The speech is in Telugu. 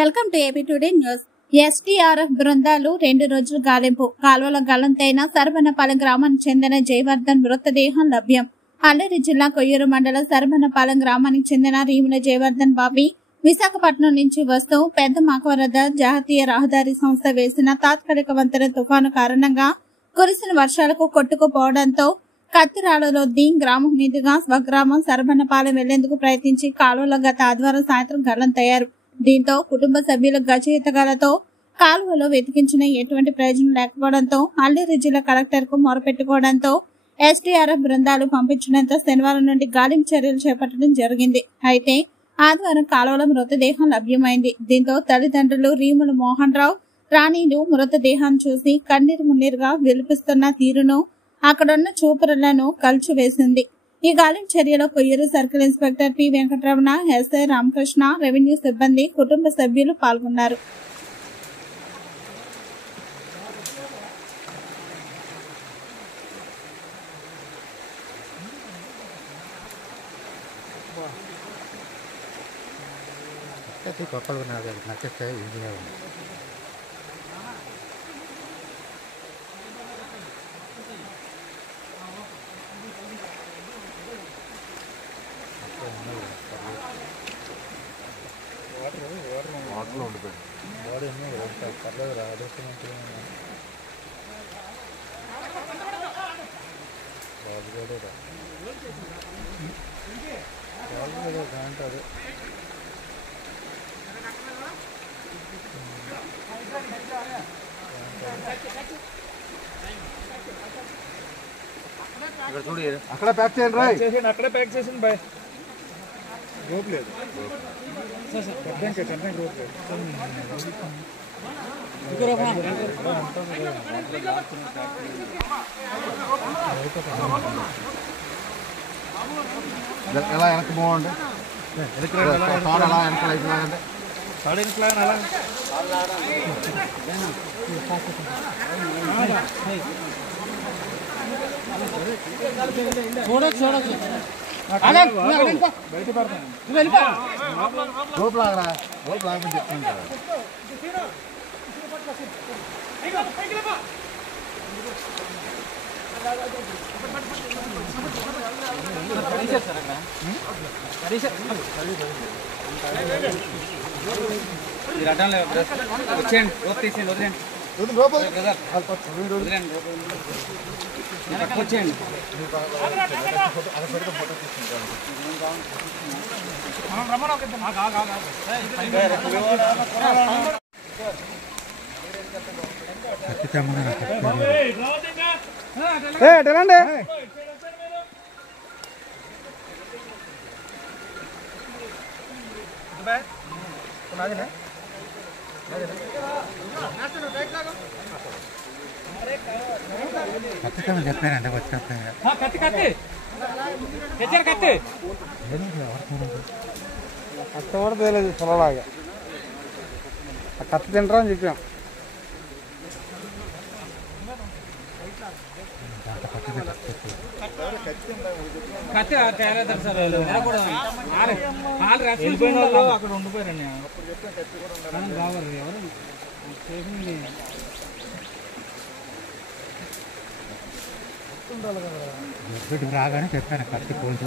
Welcome to AP today news. SDRF బృందాలు 2 రోజులు గాలింపు. కాలువల గల్లంతైన సరబనపాలెం గ్రామానికి చెందిన జయవర్ధన్ మృతదేహం లభ్యం. అల్లూరి జిల్లా కొయ్యూరు మండలం సరబనపాలెం గ్రామానికి చెందిన రీముల జయవర్ధన్ బాబీ విశాఖపట్నం నుంచి వస్తూ పెద్ద మాకవరద జాతీయ రహదారి సంస్థ వేసిన తాత్కాలిక వంతెన తుఫాను కారణంగా కురిసిన వర్షాలకు కొట్టుకుపోవడంతో కత్తిరాలలోద్ది గ్రామం మీదుగా స్వగ్రామం సరబనపాలెం వెళ్లేందుకు ప్రయత్నించి కాలువలో గత ఆదివారం సాయంత్రం గల్లంతయ్యారు. దీంతో కుటుంబ సభ్యుల గజయితగాలతో కాలువలో వెతికించిన ఎటువంటి ప్రయోజనం లేకపోవడంతో అల్లూరి జిల్లా కలెక్టర్ కు మొరపెట్టుకోవడంతో ఎస్టీఆర్ఎఫ్ బృందాలు పంపించడంతో శనివారం నుండి గాలింపు చర్యలు చేపట్టడం జరిగింది. అయితే ఆదివారం కాలువలో మృతదేహం లభ్యమైంది. దీంతో తల్లిదండ్రులు రీముల మోహన్ రావు, రాణీలు మృతదేహాన్ని చూసి కన్నీరు మున్నీరుగా విలిపిస్తున్న తీరును అక్కడున్న చూపరులను కలిచివేసింది. ఈ గాలింపు చర్యలో Koyyuru circle inspector P Venkataramana, SI Ramakrishna, revenue సిబ్బంది, కుటుంబ సభ్యులు పాల్గొన్నారు. అక్కడ ప్యాక్ చేయండి రా. అక్కడే ప్యాక్ చేసింది బాయ్. రోప్ లేదు ఎలా వెనక్కి బాగుండి ఎలా వెనకాల అయిపోయిందంటే రోప్ లాగరా. రోప్ లాగమని చెప్తాను కదా. వచ్చేయండి, రోప్ తీసేయండి, వదిలేండి. వచ్చేయండి. చెప్పానండి కత్తి కూడా తేలేదు పొలలాగా. ఆ కత్తి తింటారా అని చెప్పాం. అక్కడ ఉండిపోయారండి. రాగానే చెప్పాను కత్తి పోలీసు